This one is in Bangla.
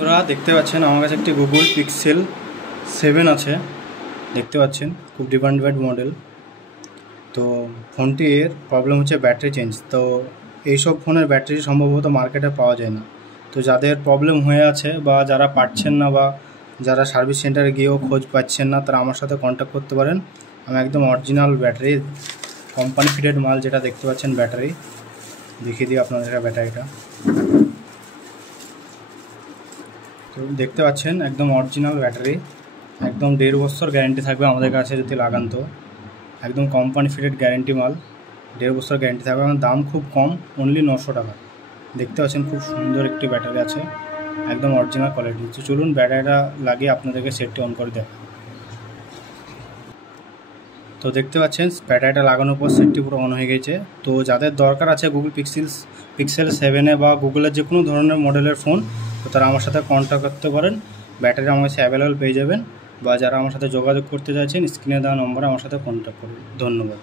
আপনারা দেখতে পাচ্ছেন আমার কাছে একটি গুগল পিক্সেল 7 আছে। দেখতে পাচ্ছেন খুব ডিমান্ডেড মডেল। তো ফোনটির প্রবলেম হচ্ছে ব্যাটারি চেঞ্জ। তো এইসব ফোনের ব্যাটারি সম্ভবত মার্কেটে পাওয়া যায় না। তো যাদের প্রবলেম হয়ে আছে বা যারা পাচ্ছেন না বা যারা সার্ভিস সেন্টারে গিয়েও খোঁজ পাচ্ছেন না, তারা আমার সাথে কন্ট্যাক্ট করতে পারেন। আমি একদম অরিজিনাল ব্যাটারি, কোম্পানি ফিটেড মাল যেটা দেখতে পাচ্ছেন ব্যাটারি, দেখিয়ে দিই আপনাদের ব্যাটারিটা। তো দেখতে পাচ্ছেন একদম অরিজিনাল ব্যাটারি, একদম 1.5 বছর গ্যারেন্টি থাকবে আমাদের কাছে যদি লাগান। তো একদম কোম্পানি ফিটেড গ্যারেন্টি মাল, 1.5 বছর গ্যারেন্টি থাকবে। আমার দাম খুব কম, অনলি 900 টাকা। দেখতে পাচ্ছেন খুব সুন্দর একটি ব্যাটারি আছে, একদম অরিজিনাল কোয়ালিটি। তো চলুন ব্যাটারিটা লাগিয়ে আপনাদেরকে সেটটি অন করে দেয়। তো দেখতে পাচ্ছেন ব্যাটারিটা লাগানোর পর সেটটি পুরো অন হয়ে গেছে। তো যাদের দরকার আছে গুগল পিক্সেল 7 বা গুগলের যে কোনো ধরনের মডেলের ফোন, তো তারা আমার সাথে কন্ট্যাক্ট করতে পারেন। ব্যাটারি আমার কাছে অ্যাভেলেবেল পেয়ে যাবেন। বা যারা আমার সাথে যোগাযোগ করতে চাইছেন, স্ক্রিনে দেওয়া নম্বরে আমার সাথে কন্ট্যাক্ট করুন। ধন্যবাদ।